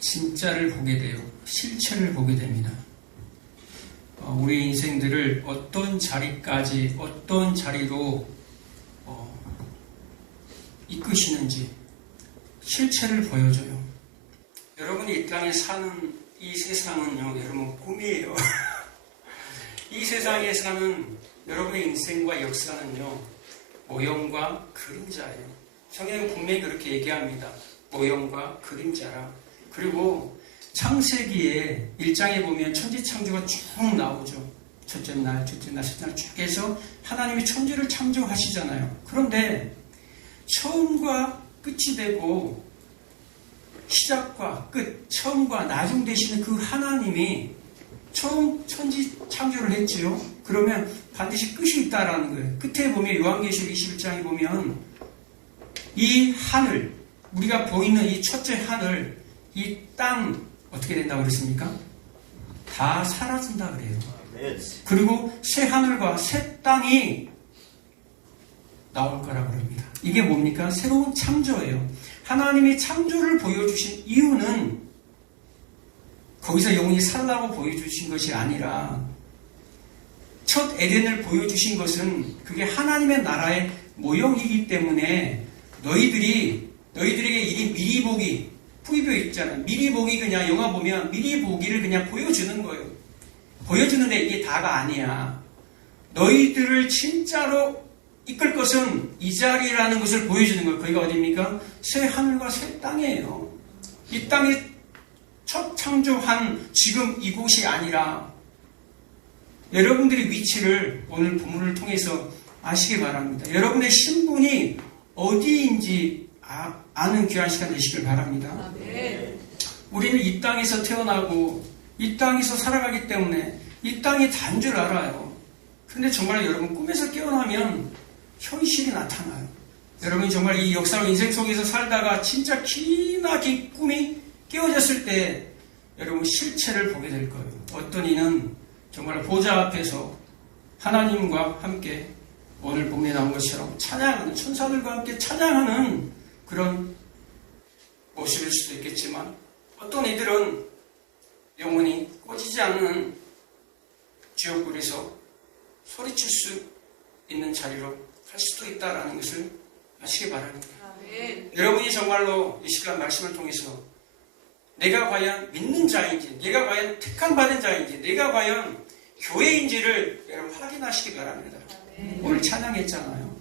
진짜를 보게 돼요. 실체를 보게 됩니다. 우리 인생들을 어떤 자리까지, 어떤 자리로 이끄시는지 실체를 보여줘요. 여러분이 이 땅에 사는 이 세상은요, 여러분 꿈이에요. 이 세상에 사는 여러분의 인생과 역사는요, 모형과 그림자예요. 성경은 분명히 그렇게 얘기합니다. 모형과 그림자라. 그리고 창세기에 1장에 보면 천지창조가 쭉 나오죠. 첫째 날, 둘째 날, 셋째 날 쭉 해서 하나님이 천지를 창조하시잖아요. 그런데 처음과 끝이 되고 시작과 끝, 처음과 나중 되시는 그 하나님이 처음 천지 창조를 했지요. 그러면 반드시 끝이 있다라는 거예요. 끝에 보면 요한계시록 21장에 보면 이 하늘, 우리가 보이는 이 첫째 하늘, 이 땅 어떻게 된다고 그랬습니까? 다 사라진다 그래요. 그리고 새 하늘과 새 땅이 나올 거라고 합니다. 이게 뭡니까? 새로운 창조예요. 하나님이 창조를 보여주신 이유는 거기서 영혼이 살라고 보여주신 것이 아니라 첫 에덴을 보여주신 것은 그게 하나님의 나라의 모형이기 때문에 너희들에게 이 미리 보기, 프리뷰 있잖아요. 미리 보기 그냥 영화 보면 미리 보기를 그냥 보여주는 거예요. 보여주는데 이게 다가 아니야. 너희들을 진짜로 이끌 것은 이 자리라는 것을 보여주는 거예요. 거기가 어디입니까? 새 하늘과 새 땅이에요. 이 땅이 첫 창조한 지금 이곳이 아니라 여러분들의 위치를 오늘 본문을 통해서 아시기 바랍니다. 여러분의 신분이 어디인지 아는 귀한 시간 되시길 바랍니다. 우리는 이 땅에서 태어나고 이 땅에서 살아가기 때문에 이 땅이 단 줄 알아요. 근데 정말 여러분 꿈에서 깨어나면 현실이 나타나요. 여러분이 정말 이 역사와 인생 속에서 살다가 진짜 기나긴 꿈이 깨어졌을 때 여러분 실체를 보게 될 거예요. 어떤 이는 정말 보좌 앞에서 하나님과 함께 오늘 본문에 나온 것처럼 찬양하는, 천사들과 함께 찬양하는 그런 모습일 수도 있겠지만 어떤 이들은 영혼이 꺼지지 않는 지옥불에서 소리칠 수 있는 자리로 갈 수도 있다는 것을 아시기 바랍니다. 여러분이 정말로 이 시간 말씀을 통해서 내가 과연 믿는 자인지, 내가 과연 택함 받은 자인지, 내가 과연 교회인지를 여러분 확인하시기 바랍니다. 오늘 찬양했잖아요.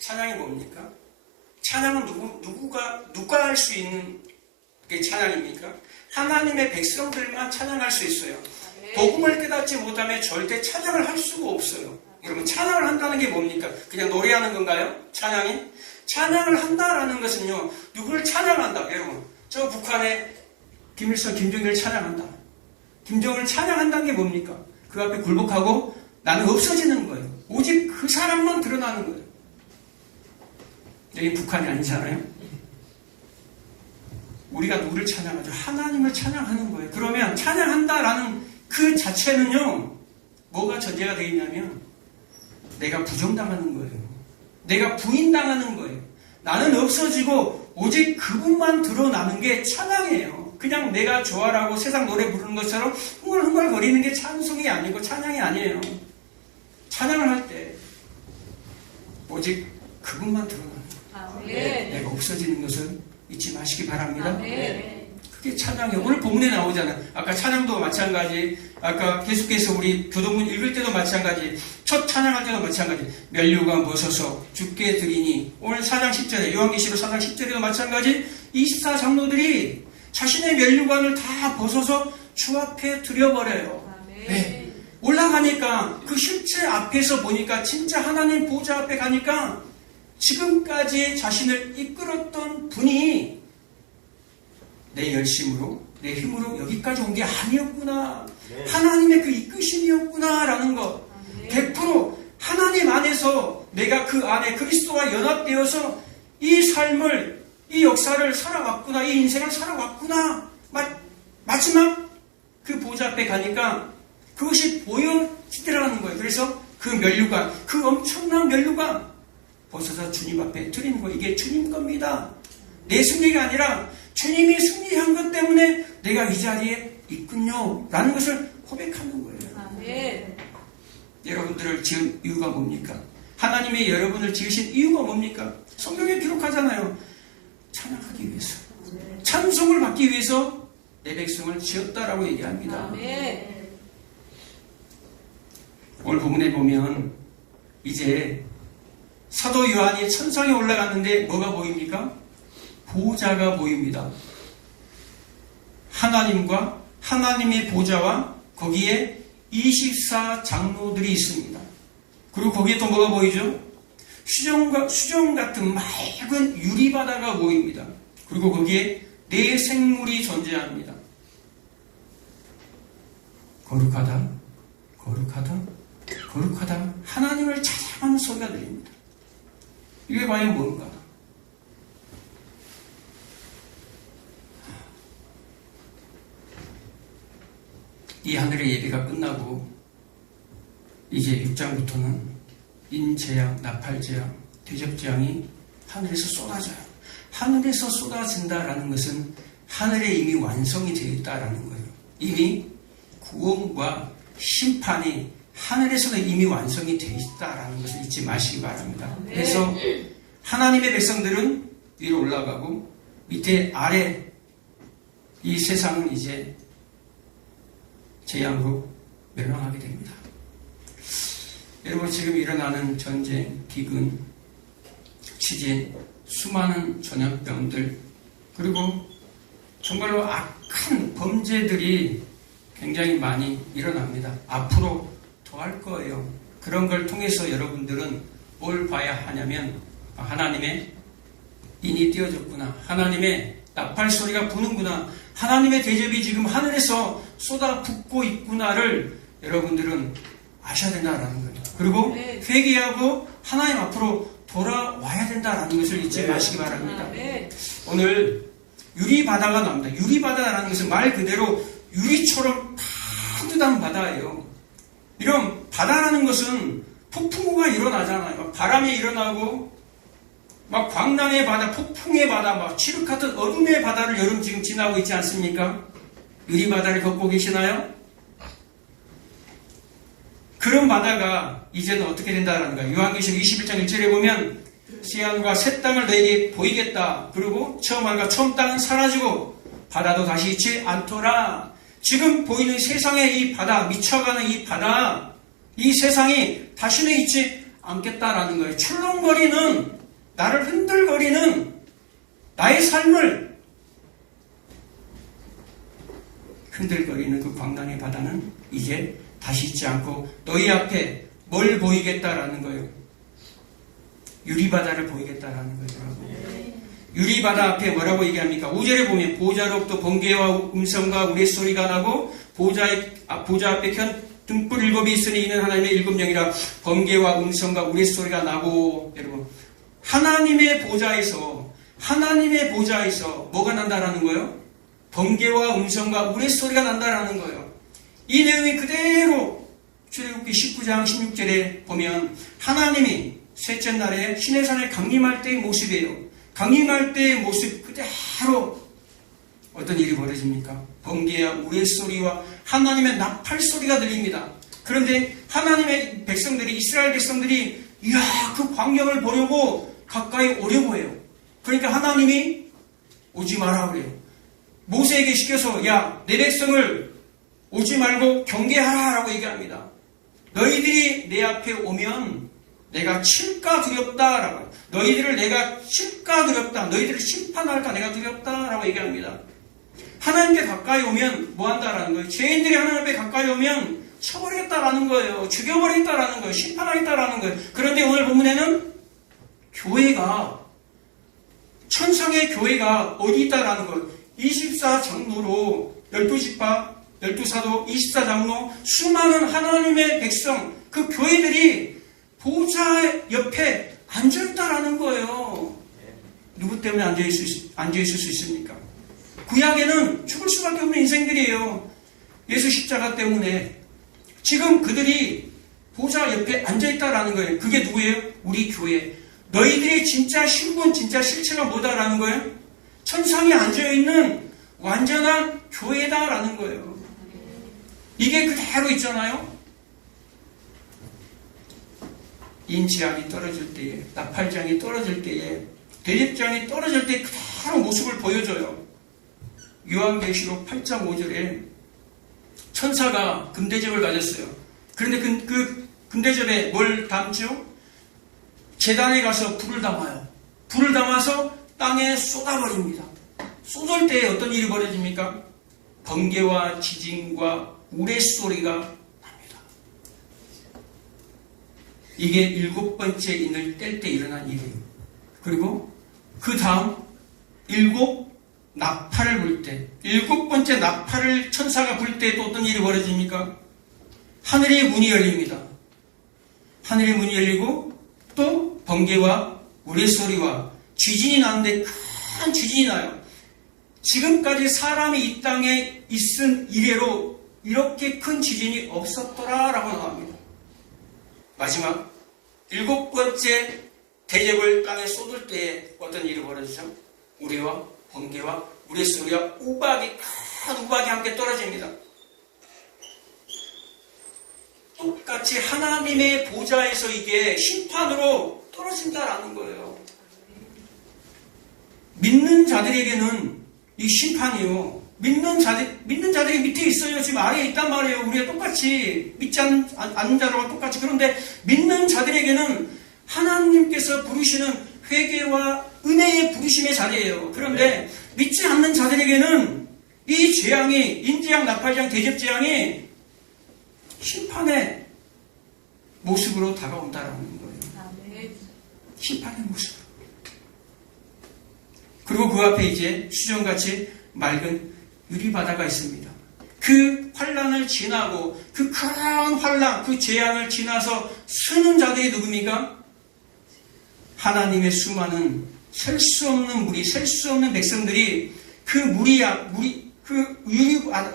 찬양이 뭡니까? 찬양은 누가 할 수 있는 게 찬양입니까? 하나님의 백성들만 찬양할 수 있어요. 복음을 깨닫지 못하면 절대 찬양을 할 수가 없어요. 여러분 찬양을 한다는 게 뭡니까? 그냥 노래하는 건가요? 찬양이? 찬양을 한다라는 것은요, 누구를 찬양한다. 여러분 저 북한의 김일성, 김정일을 찬양한다. 김정일을 찬양한다는 게 뭡니까? 그 앞에 굴복하고 나는 없어지는 거예요. 오직 그 사람만 드러나는 거예요. 여기 북한이 아니잖아요. 우리가 누구를 찬양하죠? 하나님을 찬양하는 거예요. 그러면 찬양한다라는 그 자체는요, 뭐가 전제가 되어 있냐면 내가 부정당하는 거예요. 내가 부인당하는 거예요. 나는 없어지고 오직 그분만 드러나는 게 찬양이에요. 그냥 내가 좋아라고 세상 노래 부르는 것처럼 흥얼흥얼거리는 게 찬송이 아니고 찬양이 아니에요. 찬양을 할 때 오직 그분만 드러나는 거예요. 내가 없어지는 것을 잊지 마시기 바랍니다. 그게 찬양이에요. 오늘 본문에 나오잖아요. 아까 찬양도 마찬가지, 아까 계속해서 우리 교동문 읽을 때도 마찬가지, 첫 찬양할 때도 마찬가지, 면류관 벗어서 주께 드리니, 오늘 4장 10절에 요한계시록 4장 10절에도 마찬가지, 24장로들이 자신의 면류관을 다 벗어서 주 앞에 드려버려요. 네. 올라가니까 그 실체 앞에서 보니까 진짜 하나님 보좌 앞에 가니까 지금까지 자신을 이끌었던 분이 내 열심으로, 내 힘으로 여기까지 온 게 아니었구나. 하나님의 그 이끄심이었구나 라는 것. 100% 하나님 안에서 내가 그 안에 그리스도와 연합되어서 이 삶을, 이 역사를 살아왔구나. 이 인생을 살아왔구나. 마지막 그 보좌 앞에 가니까 그것이 보여지더라는 거예요. 그래서 그 면류관, 그 엄청난 면류관 벗어서 주님 앞에 드리는 거예요. 이게 주님 겁니다. 내 승리가 아니라 주님이 승리한 것 때문에 내가 이 자리에 있군요 라는 것을 고백하는 거예요. 아멘. 여러분들을 지은 이유가 뭡니까? 하나님의 여러분을 지으신 이유가 뭡니까? 성경에 기록하잖아요. 찬양하기 위해서, 찬송을 받기 위해서 내 백성을 지었다라고 얘기합니다. 아멘. 오늘 본문에 보면 이제 사도 요한이 천상에 올라갔는데 뭐가 보입니까? 보좌가 보입니다. 하나님과 하나님의 보좌와 거기에 24장로들이 있습니다. 그리고 거기에 또 뭐가 보이죠? 수정 같은 맑은 유리바다가 보입니다. 그리고 거기에 네 생물이 존재합니다. 거룩하다, 거룩하다, 거룩하다. 하나님을 찬양하는 소리가 들립니다. 이게 과연 뭔가? 이 하늘의 예배가 끝나고 이제 6장부터는 인재앙, 나팔재앙, 대접재앙이 하늘에서 쏟아져요. 하늘에서 쏟아진다라는 것은 하늘에 이미 완성이 되어 있다라는 거예요. 이미 구원과 심판이 하늘에서는 이미 완성이 되어 있다라는 것을 잊지 마시기 바랍니다. 그래서 하나님의 백성들은 위로 올라가고 밑에 아래 이 세상은 이제 재앙으로 멸망하게 됩니다. 여러분, 지금 일어나는 전쟁, 기근, 지진, 수많은 전염병들, 그리고 정말로 악한 범죄들이 굉장히 많이 일어납니다. 앞으로 더 할 거예요. 그런 걸 통해서 여러분들은 뭘 봐야 하냐면, 하나님의 인이 띄어졌구나, 하나님의 나팔 소리가 부는구나, 하나님의 대접이 지금 하늘에서 쏟아붓고 있구나를 여러분들은 아셔야 된다라는 거예요. 그리고 회개하고 하나님 앞으로 돌아와야 된다라는 것을 잊지 마시기 바랍니다. 오늘 유리바다가 나옵니다. 유리바다라는 것은 말 그대로 유리처럼 따뜻한 바다예요. 이런 바다라는 것은 폭풍우가 일어나잖아요. 바람이 일어나고 막 광란의 바다, 폭풍의 바다, 막 칠흑 같은 어둠의 바다를 여러분 지금 지나고 있지 않습니까? 유리바다를 걷고 계시나요? 그런 바다가 이제는 어떻게 된다라는 거예요. 요한계시록 21장 1절에 보면 새하늘과 새 땅을 너에게 보이겠다. 그리고 처음 하늘과 처음 땅은 사라지고 바다도 다시 있지 않더라. 지금 보이는 세상의 이 바다, 미쳐가는 이 바다, 이 세상이 다시는 있지 않겠다라는 거예요. 출렁거리는, 나를 흔들거리는 나의 삶을 흔들거리는 그 광란의 바다는 이제 다시 있지 않고 너희 앞에 뭘 보이겠다라는 거예요. 유리바다를 보이겠다라는 거죠. 유리바다 앞에 뭐라고 얘기합니까? 5절에 보면 보좌로부터 번개와 음성과 우레소리가 나고 보좌 앞에 켠 등불 7이 있으니 이는 하나님의 7영이라 번개와 음성과 우레소리가 나고. 여러분, 하나님의 보좌에서 뭐가 난다라는 거예요? 번개와 음성과 우레소리가 난다라는 거예요. 이 내용이 그대로 출애굽기 19장 16절에 보면 하나님이 셋째 날에 시내산에 강림할 때의 모습이에요. 강림할 때의 모습 그대로 어떤 일이 벌어집니까? 번개와 우레소리와 하나님의 나팔 소리가 들립니다. 그런데 하나님의 백성들이, 이스라엘 백성들이 이야, 그 광경을 보려고 가까이 오려고 해요. 그러니까 하나님이 오지 마라 그래요. 모세에게 시켜서 야, 내 백성을 오지 말고 경계하라라고 얘기합니다. 너희들이 내 앞에 오면 내가 칠까 두렵다라고, 너희들을 내가 칠까 두렵다, 너희들을 심판할까 내가 두렵다라고 얘기합니다. 하나님께 가까이 오면 뭐 한다라는 거예요? 죄인들이 하나님 앞에 가까이 오면 쳐버리겠다라는 거예요. 죽여버리겠다라는 거예요. 심판하겠다라는 거예요. 그런데 오늘 본문에는 교회가, 천상의 교회가 어디 있다라는 거예요. 24장로로 12지파, 12사도, 24장로, 수많은 하나님의 백성, 그 교회들이 보좌 옆에 앉아있다라는 거예요. 누구 때문에 앉아있을 수 있습니까? 구약에는 죽을 수밖에 없는 인생들이에요. 예수 십자가 때문에. 지금 그들이 보좌 옆에 앉아있다라는 거예요. 그게 누구예요? 우리 교회. 너희들의 진짜 신분, 진짜 실체가 뭐다라는 거예요? 천상에 앉아있는 완전한 교회다라는 거예요. 이게 그대로 있잖아요. 인지향이 떨어질 때에, 나팔장이 떨어질 때에, 대접장이 떨어질 때 그대로 모습을 보여줘요. 요한계시록 8장 5절에 천사가 금대접을 가졌어요. 그런데 그 금대접에 뭘 담죠? 제단에 가서 불을 담아요. 불을 담아서 땅에 쏟아버립니다. 쏟을 때에 어떤 일이 벌어집니까? 번개와 지진과 우레소리가 납니다. 이게 7번째 인을 뗄 때 일어난 일이에요. 그리고 그 다음 7 나팔을 불 때, 7번째 나팔을 천사가 불 때 또 어떤 일이 벌어집니까? 하늘의 문이 열립니다. 하늘의 문이 열리고 또 번개와 우레소리와 지진이 나는데 큰 지진이 나요. 지금까지 사람이 이 땅에 있은 이래로 이렇게 큰 지진이 없었더라라고 나옵니다. 마지막 7번째 대접을 땅에 쏟을 때에 어떤 일이 벌어지죠? 우레와 번개와 우레소리와 우박이, 큰 우박이 함께 떨어집니다. 똑같이 하나님의 보좌에서 이게 심판으로 떨어진다라는 거예요. 믿는 자들에게는 이 심판이요. 믿는 자들이 밑에 있어요. 지금 아래에 있단 말이에요. 우리가 똑같이 믿지 않는 자들과 똑같이. 그런데 믿는 자들에게는 하나님께서 부르시는 회개와 은혜의 부르심의 자리예요. 그런데 믿지 않는 자들에게는 이 재앙이, 인재앙, 나팔재앙, 대접재앙이 심판의 모습으로 다가온다라는 거예요. 심판의 모습. 그리고 그 앞에 이제 수정같이 맑은 유리바다가 있습니다. 그 환란을 지나고 그 큰 환란, 그 재앙을 지나서 서는 자들이 누굽니까? 하나님의 수많은 셀 수 없는 무리, 셀 수 없는 백성들이 그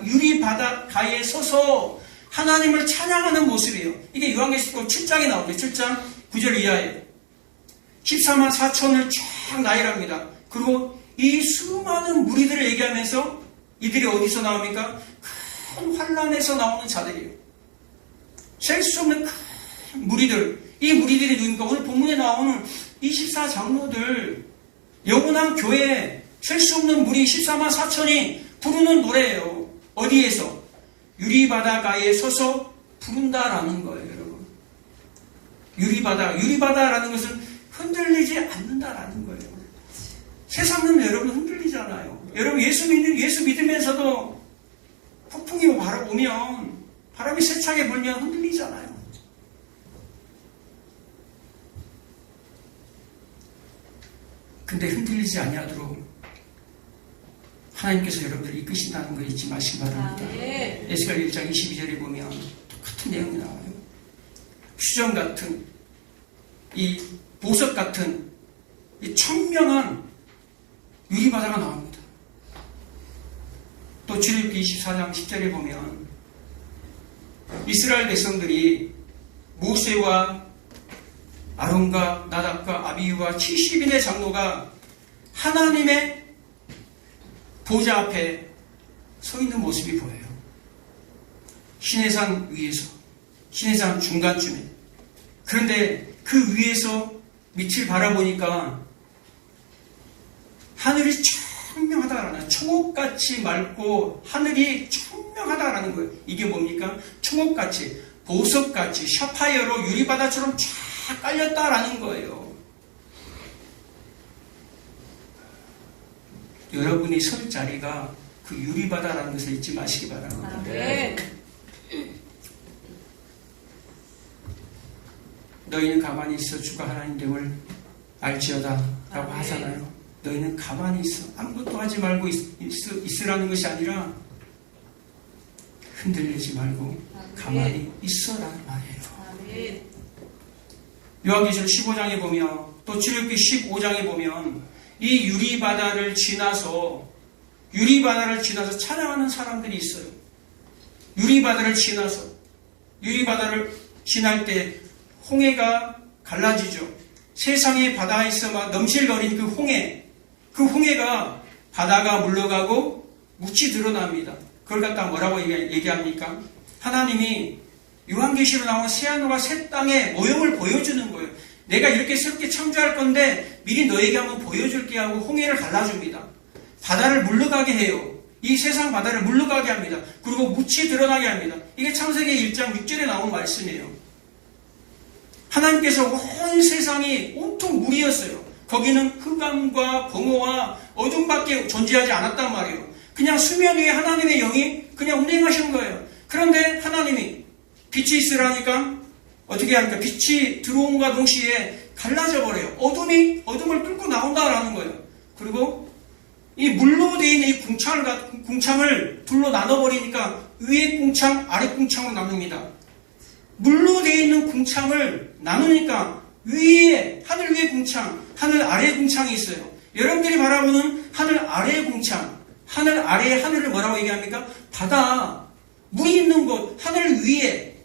유리바다 가에 서서 하나님을 찬양하는 모습이에요. 이게 요한계시록 7장에 나오죠. 7장 9절 이하에 14만 4천을 쫙 나열합니다. 그리고 이 수많은 무리들을 얘기하면서 이들이 어디서 나옵니까? 큰 환란에서 나오는 자들이에요. 셀 수 없는 큰 무리들. 이 무리들이 누굽니까? 오늘 본문에 나오는 24장로들, 영원한 교회, 셀 수 없는 무리 14만 4천이 부르는 노래예요. 어디에서? 유리바다가에 서서 부른다라는 거예요, 여러분. 유리바다라는 것은 흔들리지 않는다라는 거예요. 세상은 여러분 흔들리잖아요. 여러분 예수 믿으면서도 폭풍이 바로 오면, 바람이 세차게 불면 흔들리잖아요. 근데 흔들리지 아니하도록 하나님께서 여러분들을 이끄신다는 걸 잊지 마시기 바랍니다. 에스겔 1장 22절에 보면 똑같은 내용이 나와요. 수정 같은, 이 보석 같은 이 청명한 유리바다가 나옵니다. 또 출애굽기 24장 10절에 보면 이스라엘 백성들이 모세와 아론과 나답과 아비후와 70인의 장로가 하나님의 보좌 앞에 서 있는 모습이 보여요. 시내산 위에서, 시내산 중간쯤에. 그런데 그 위에서 밑을 바라보니까 하늘이 청명하다라는, 청옥같이 맑고 하늘이 청명하다라는 거예요. 이게 뭡니까? 청옥같이, 보석같이, 샤파이어로 유리바다처럼 쫙 깔렸다라는 거예요. 여러분이 설 자리가 그 유리바다라는 것을 잊지 마시기 바랍니다. 너희는 가만히 있어 주가 하나님됨을 알지어다 라고 하잖아요. 너희는 가만히 있어. 아무것도 하지 말고 있으라는 것이 아니라 흔들리지 말고 가만히 있어라는 말이에요. 요한계시록 15장에 보면, 또 출애굽기 15장에 보면 이 유리바다를 지나서 찬양하는 사람들이 있어요. 유리바다를 지날 때 홍해가 갈라지죠. 세상의 바다에서 막 넘실거린 그 홍해가 바다가 물러가고 묻이 드러납니다. 그걸 갖다 뭐라고 얘기합니까? 하나님이 요한계시로 나온 새하늘과 새 땅의 모형을 보여주는 거예요. 내가 이렇게 새롭게 창조할 건데 미리 너에게 한번 보여줄게 하고 홍해를 갈라줍니다. 바다를 물러가게 해요. 이 세상 바다를 물러가게 합니다. 그리고 묻이 드러나게 합니다. 이게 창세기 1장 6절에 나온 말씀이에요. 하나님께서 온 세상이 온통 물이었어요. 거기는 흑암과 범어와 어둠밖에 존재하지 않았단 말이에요. 그냥 수면 위에 하나님의 영이 그냥 운행하시는 거예요. 그런데 하나님이 빛이 있으라니까 어떻게 합니까? 빛이 들어옴과 동시에 갈라져 버려요. 어둠이 어둠을 뚫고 나온다라는 거예요. 그리고 이 물로 되어 있는 이 궁창을 둘로 나눠버리니까 위에 궁창, 아래 궁창으로 나눕니다. 물로 되어 있는 궁창을 나누니까 위에, 하늘 위에 궁창, 하늘 아래에 궁창이 있어요. 여러분들이 바라보는 하늘 아래의 궁창, 하늘 아래의 하늘을 뭐라고 얘기합니까? 바다, 물이 있는 곳, 하늘 위에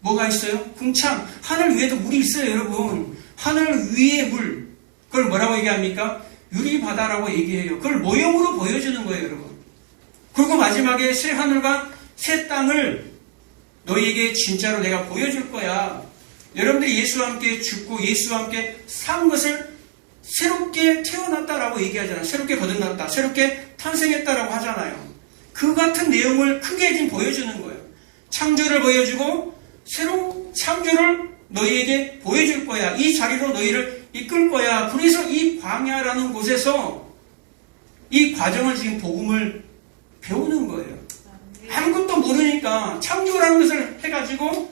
뭐가 있어요? 궁창, 하늘 위에도 물이 있어요, 여러분. 하늘 위에 물, 그걸 뭐라고 얘기합니까? 유리바다라고 얘기해요. 그걸 모형으로 보여주는 거예요, 여러분. 그리고 마지막에 새 하늘과 새 땅을 너희에게 진짜로 내가 보여줄 거야. 여러분들이 예수와 함께 죽고 예수와 함께 산 것을 새롭게 태어났다라고 얘기하잖아요. 새롭게 거듭났다. 새롭게 탄생했다라고 하잖아요. 그 같은 내용을 크게 지금 보여주는 거예요. 창조를 보여주고 새로운 창조를 너희에게 보여줄 거야. 이 자리로 너희를 이끌 거야. 그래서 이 광야라는 곳에서 이 과정을 지금 복음을 배우는 거예요. 아무것도 모르니까 창조라는 것을 해가지고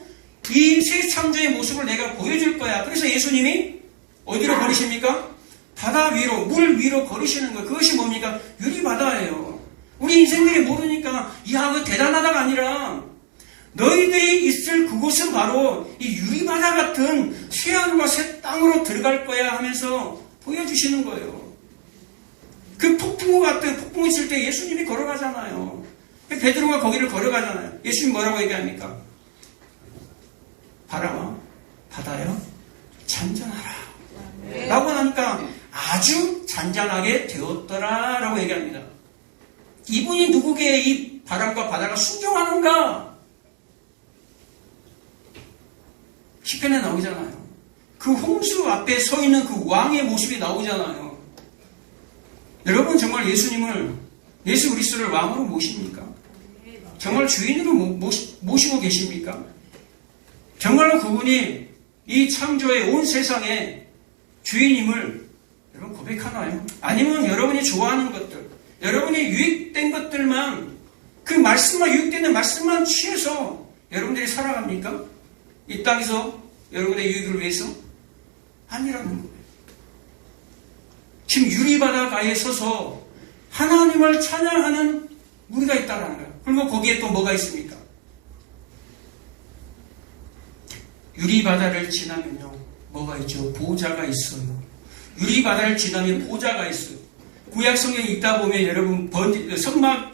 이 새 창조의 모습을 내가 보여줄 거야. 그래서 예수님이 어디로 걸으십니까? 바다 위로, 물 위로 걸으시는 거예요. 그것이 뭡니까? 유리바다예요. 우리 인생들이 모르니까 이야, 그 대단하다가 아니라 너희들이 있을 그곳은 바로 이 유리바다 같은 새하늘과 새 땅으로 들어갈 거야 하면서 보여주시는 거예요. 그 폭풍우 같은 폭풍우 있을 때 예수님이 걸어가잖아요. 베드로가 거기를 걸어가잖아요. 예수님 뭐라고 얘기합니까? 바람아, 바다여, 잔잔하라. 라고 하니까 아주 잔잔하게 되었더라 라고 얘기합니다. 이분이 누구게 이 바람과 바다가 순종하는가? 시편에 나오잖아요. 그 홍수 앞에 서 있는 그 왕의 모습이 나오잖아요. 여러분 정말 예수님을, 예수 그리스도를 왕으로 모십니까? 정말 주인으로 모시고 계십니까? 정말로 그분이 이 창조의 온 세상의 주인임을 여러분 고백하나요? 아니면 여러분이 좋아하는 것들, 여러분이 유익된 것들만, 그 말씀만, 유익되는 말씀만 취해서 여러분들이 살아갑니까? 이 땅에서 여러분의 유익을 위해서? 아니라는 거예요. 지금 유리바다가에 서서 하나님을 찬양하는 우리가 있다는 거예요. 그리고 거기에 또 뭐가 있습니까? 유리바다를 지나면요, 뭐가 있죠? 보좌가 있어요. 유리바다를 지나면 보좌가 있어요. 구약 성경 읽다 보면 여러분 성막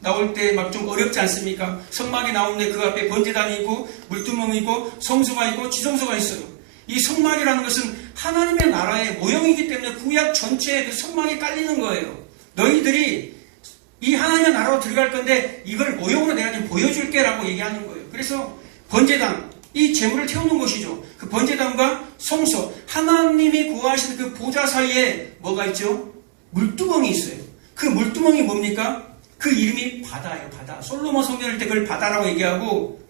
나올 때 막 좀 어렵지 않습니까? 성막이 나오는데 그 앞에 번제단이 있고 물두멍이 있고 성소가 있고 지성소가 있어요. 이 성막이라는 것은 하나님의 나라의 모형이기 때문에 구약 전체에 그 성막이 깔리는 거예요. 너희들이 이 하나님의 나라로 들어갈 건데 이걸 모형으로 내가 좀 보여줄게 라고 얘기하는 거예요. 그래서 번제단, 이 제물을 태우는 것이죠. 그 번제단과 성소, 하나님이 구하시는 그 보좌 사이에 뭐가 있죠? 물두멍이 있어요. 그 물두멍이 뭡니까? 그 이름이 바다예요. 바다. 솔로몬 성전일 때 그걸 바다라고 얘기하고,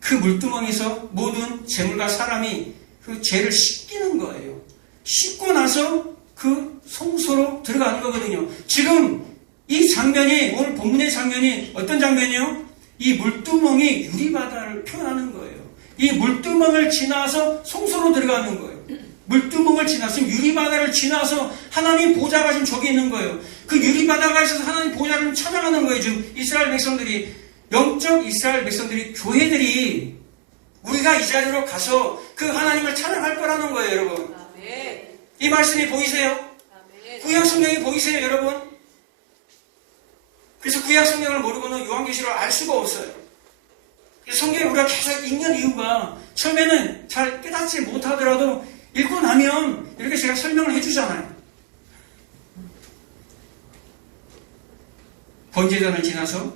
그 물두멍에서 모든 재물과 사람이 그 죄를 씻기는 거예요. 씻고 나서 그 성소로 들어가는 거거든요. 지금 이 장면이, 오늘 본문의 장면이 어떤 장면이요? 이 물두멍이 유리바다를 표현하는 거예요. 이 물두멍을 지나서 성소로 들어가는 거예요. 물두멍을 지나서 유리바다를 지나서 하나님 보좌가 지금 저기 있는 거예요. 그 유리바다가 있어서 하나님 보좌를 찬양하는 거예요. 지금 이스라엘 백성들이, 영적 이스라엘 백성들이, 교회들이 우리가 이 자리로 가서 그 하나님을 찬양할 거라는 거예요, 여러분. 이 말씀이 보이세요? 구약 성경이 보이세요, 여러분? 그래서 구약 성경을 모르고는 요한계시록을 알 수가 없어요. 성경을 우리가 계속 읽는 이유가, 처음에는 잘 깨닫지 못하더라도 읽고 나면 이렇게 제가 설명을 해주잖아요. 번제단을 지나서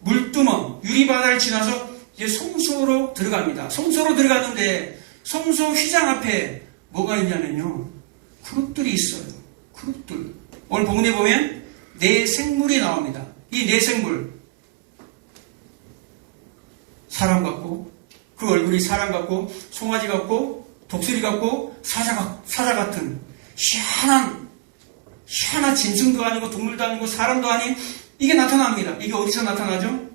물두멍, 유리바다를 지나서 이제 성소로 들어갑니다. 성소로 들어가는데 성소 휘장 앞에 뭐가 있냐면요. 그룹들이 있어요. 그룹들. 오늘 본문에 보면 네 생물이 나옵니다. 이 네 생물. 사람 같고, 그 얼굴이 사람 같고, 송아지 같고, 독수리 같고, 사자 같은 희한한 짐승도 아니고 동물도 아니고 사람도 아닌 이게 나타납니다. 이게 어디서 나타나죠?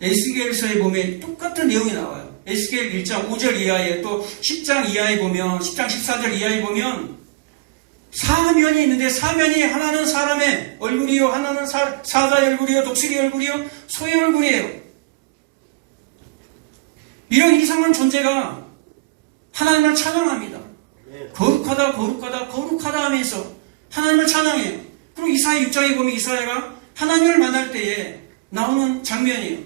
에스겔서에 보면 똑같은 내용이 나와요. 에스겔 1장 5절 이하에 또 10장 이하에 보면 10장 14절 이하에 보면 사면이 있는데 사면이 하나는 사람의 얼굴이요 하나는 사자의 얼굴이요 독수리 얼굴이요 소의 얼굴이에요. 이런 이상한 존재가 하나님을 찬양합니다. 거룩하다 하면서 하나님을 찬양해요. 그리고 이사야 6장에 보면 이사야가 하나님을 만날 때에 나오는 장면이에요.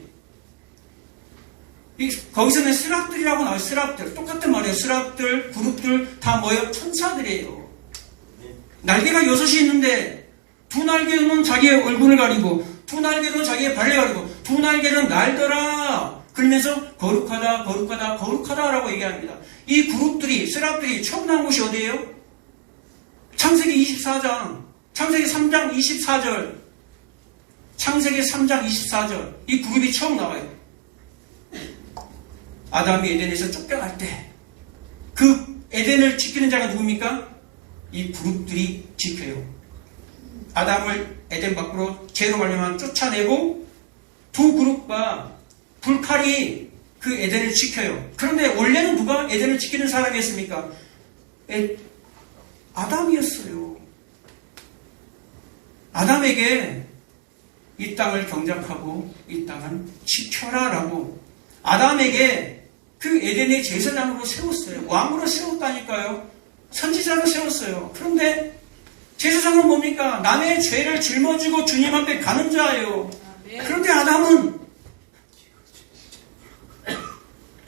거기서는 스랍들이라고 나와요. 스랍들. 똑같은 말이에요. 스랍들, 그룹들 다 뭐예요? 천사들이에요. 날개가 6이 있는데 두 날개는 자기의 얼굴을 가리고 두 날개는 자기의 발을 가리고 두 날개는 날더라. 그러면서 거룩하다라고 얘기합니다. 이 그룹들이, 스랍들이 처음 나온 곳이 어디예요? 창세기 24장, 창세기 3장 24절, 창세기 3장 24절 이 그룹이 처음 나와요. 아담이 에덴에서 쫓겨날 때 그 에덴을 지키는 자가 누굽니까? 이 그룹들이 지켜요. 아담을 에덴 밖으로 죄로 말미암아 쫓아내고 두 그룹과 불칼이 그 에덴을 지켜요. 그런데 원래는 누가 에덴을 지키는 사람이었습니까? 아담이었어요. 아담에게 이 땅을 경작하고 이 땅은 지켜라라고 아담에게 그 에덴의 제사장으로 세웠어요. 왕으로 세웠다니까요. 선지자로 세웠어요. 그런데 제사장은 뭡니까? 남의 죄를 짊어지고 주님 앞에 가는 자예요. 그런데 아담은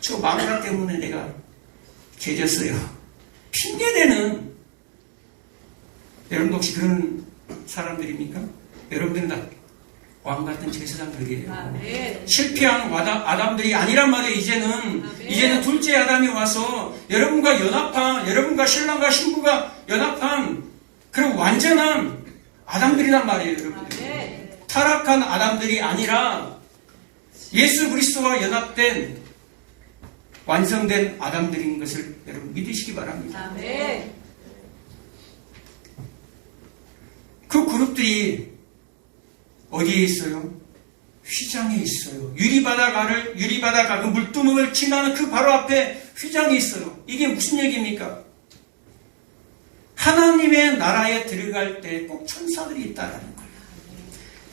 저 망사 때문에 내가 죄졌어요. 핑계대는 여러분도 혹시 그런 사람들입니까? 여러분들은 다 왕같은 제사장들이에요. 실패한 아담들이 아니란 말이에요. 이제는 둘째 아담이 와서 여러분과 신랑과 신부가 연합한 그런 완전한 아담들이란 말이에요. 여러분들. 타락한 아담들이 아니라 예수 그리스도와 연합된 완성된 아담들인 것을 여러분 믿으시기 바랍니다. 그 그룹들이 어디에 있어요? 휘장에 있어요. 유리바다가 그 물두멍을 지나는 그 바로 앞에 휘장이 있어요. 이게 무슨 얘기입니까? 하나님의 나라에 들어갈 때 꼭 천사들이 있다라는 거예요.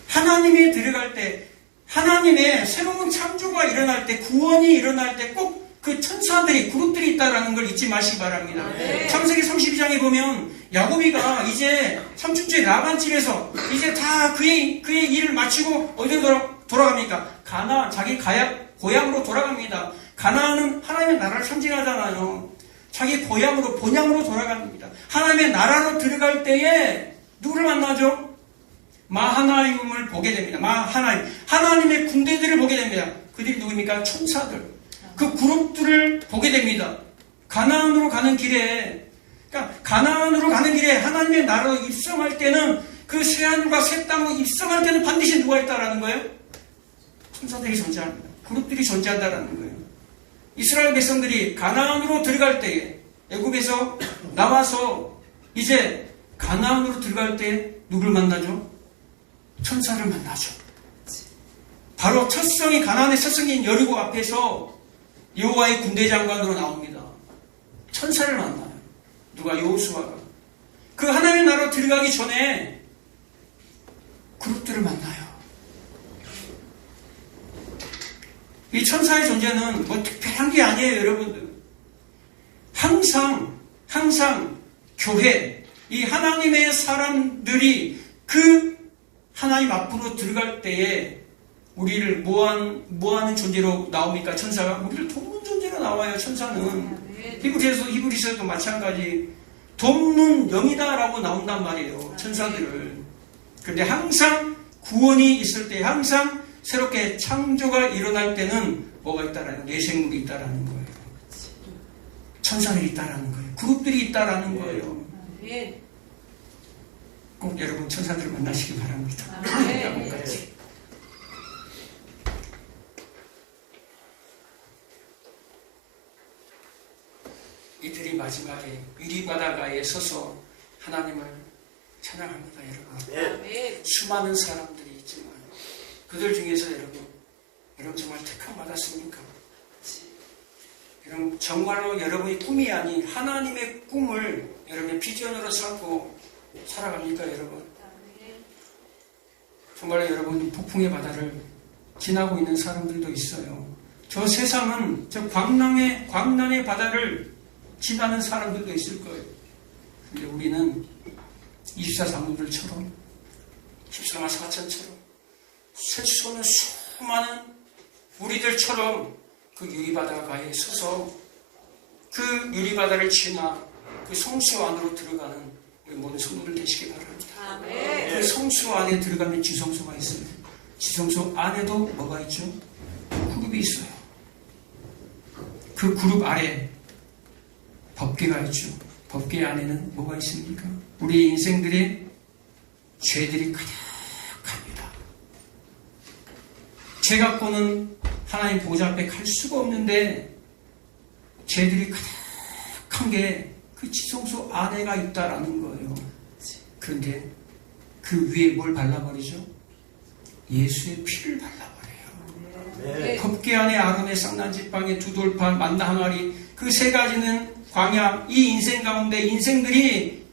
하나님에 들어갈 때 하나님의 새로운 창조가 일어날 때 구원이 일어날 때 꼭 그 천사들이 그룹들이 있다라는 걸 잊지 마시기 바랍니다. 창세기 32장에 보면 야곱이가 이제 삼촌째 라반 집에서 이제 다 그의 일을 마치고 어디로 돌아갑니까? 가나안, 자기 고향으로 돌아갑니다. 가나안은 하나님의 나라를 상징하잖아요. 자기 고향으로 본향으로 돌아갑니다. 하나님의 나라로 들어갈 때에 누구를 만나죠? 마하나임을 보게 됩니다. 하나님의 군대들을 보게 됩니다. 그들이 누구입니까? 천사들. 그 그룹들을 보게 됩니다. 가나안으로 가는 길에 하나님의 나라로 입성할 때는 그 새하늘과 새 땅으로 입성할 때는 반드시 누가 있다라는 거예요? 천사들이 존재합니다. 그룹들이 존재한다라는 거예요. 이스라엘 백성들이 가나안으로 들어갈 때에 애굽에서 나와서 이제 가나안으로 들어갈 때 누굴 만나죠? 천사를 만나죠. 바로 가나안의 첫 성인 여리고 앞에서 여호와의 군대 장관으로 나옵니다. 천사를 만나요. 누가? 여호수아가. 그 하나님의 나라로 들어가기 전에 그룹들을 만나요. 이 천사의 존재는 뭐 특별한 게 아니에요, 여러분들. 항상 교회, 이 하나님의 사람들이 그 하나님 앞으로 들어갈 때에 우리를 뭐하는 존재로 나옵니까? 천사가 우리를 돕는 존재로 나와요. 천사는 히브리서도 마찬가지 돕는 영이다라고 나온단 말이에요. 천사들을. 그런데 항상 구원이 있을 때, 항상 새롭게 창조가 일어날 때는 뭐가 있다라는, 내생물이 있다라는 거예요. 천사들이 있다라는 거예요. 그룹들이 있다라는 거예요. 꼭 여러분 천사들을 만나시기 바랍니다. 같이. 이들이 마지막에 유리바다가에 서서 하나님을 찬양합니다, 여러분. 수많은 사람들이 있지만 그들 중에서 여러분 정말 택함받았습니까? 여러분 정말로 여러분의 꿈이 아닌 하나님의 꿈을 여러분의 비전으로 삼고 살아갑니까, 여러분? 정말로 여러분 폭풍의 바다를 지나고 있는 사람들도 있어요. 저 세상은 저 광란의 바다를 지나는 사람들도 있을 거예요. 근데 우리는 24장군들처럼 14만 4천처럼 셀 수 없는 수많은 우리들처럼 그 유리바다가에 서서 그 유리바다를 지나 그 성수 안으로 들어가는 우리 모든 성도들 되시기 바랍니다. 그 성수 안에 들어가면 지성소가 있어요. 지성소 안에도 뭐가 있죠? 그룹이 있어요. 그 그룹 아래 법궤가 있죠. 법궤 안에는 뭐가 있습니까? 우리 인생들의 죄들이 가득합니다. 죄 갖고는 하나님 보좌 앞에 갈 수가 없는데 죄들이 가득한 게 그 지성소 안에가 있다라는 거예요. 그런데 그 위에 뭘 발라버리죠? 예수의 피를 발라버려요. 법궤 안에 아론의 쌍난지팡이, 두 돌판, 만나 항아리, 그 세 가지는 광야, 이 인생 가운데 인생들이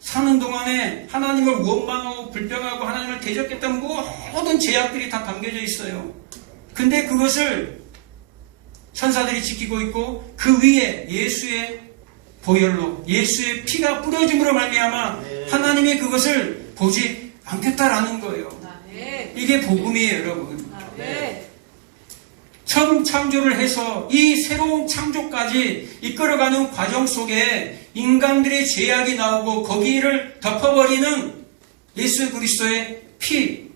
사는 동안에 하나님을 원망하고 불평하고 하나님을 대적했던 모든 제약들이 다 담겨져 있어요. 근데 그것을 천사들이 지키고 있고 그 위에 예수의 보혈로 예수의 피가 뿌려짐으로 말미암아 하나님의 그것을 보지 않겠다라는 거예요. 이게 복음이에요, 여러분. 처음 창조를 해서 이 새로운 창조까지 이끌어가는 과정 속에 인간들의 죄악이 나오고 거기를 덮어버리는 예수 그리스도의 피,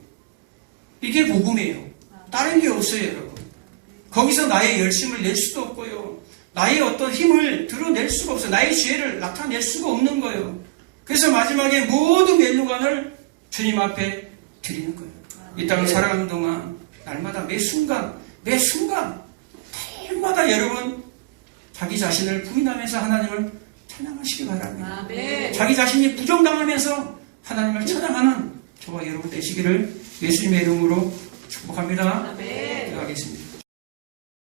이게 복음이에요. 다른 게 없어요, 여러분. 거기서 나의 열심을 낼 수도 없고요. 나의 어떤 힘을 드러낼 수가 없어요. 나의 죄를 나타낼 수가 없는 거예요. 그래서 마지막에 모든 멸류관을 주님 앞에 드리는 거예요. 이 땅을 살아가는 동안 날마다 매 순간 날마다 여러분 자기 자신을 부인하면서 하나님을 찬양하시기 바랍니다. 아멘. 자기 자신이 부정당하면서 하나님을 찬양하는 저와 여러분 되시기를 예수님의 이름으로 축복합니다. 기도하겠습니다.